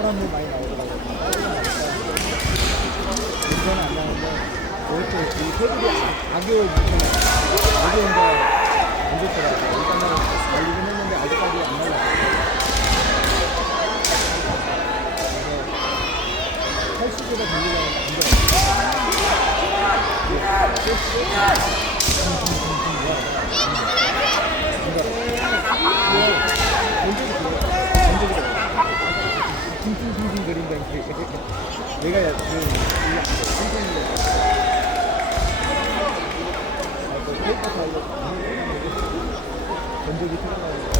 노란 물 많이 나오더라고요. 이건 안 나오는데 이렇게 이 테이블이 악역을 악역인데 안 좋더라고요. 일단은 알리긴 했는데 아직까지 안 날라가요. 80보다 달리려면 안 돼요. 80? 그린다 내가 그 선생님 전적이 필요하니까